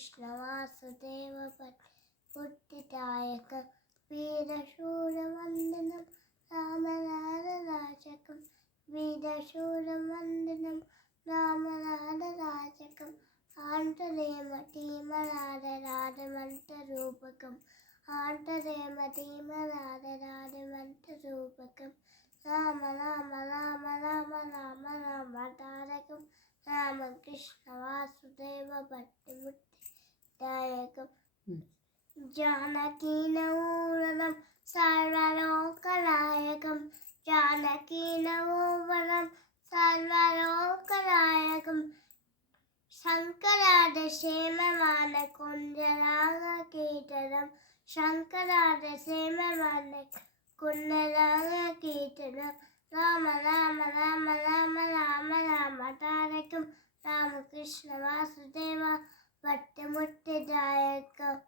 कृष्ण वासुदेव बुद्धिदायकं वीरशूरवन्दनं रामनादराजकं वीरशूरवन्दनं रामनादराजकम् आन्तरेमतीमराधराधमन्तरूपकम् आन्तरेमतीमराधराधमन्तरूपकं राम राम राम राम राम राम तारकं रामकृष्ण वासुदेव भट्टमुद्दिदायकं जानकीनूनं सर्वलोकनायकं जानकीनूनं सर्वलोकनायकं शङ्करादशेममानकुण्डलाङ्गकीर्तनं शङ्करादशेममानकुण्डलाङ्गकीर्तनं राम राम राम राम राम राम तारकं रामकृष्ण वासुदेव भट्टमुद्दिदायकम्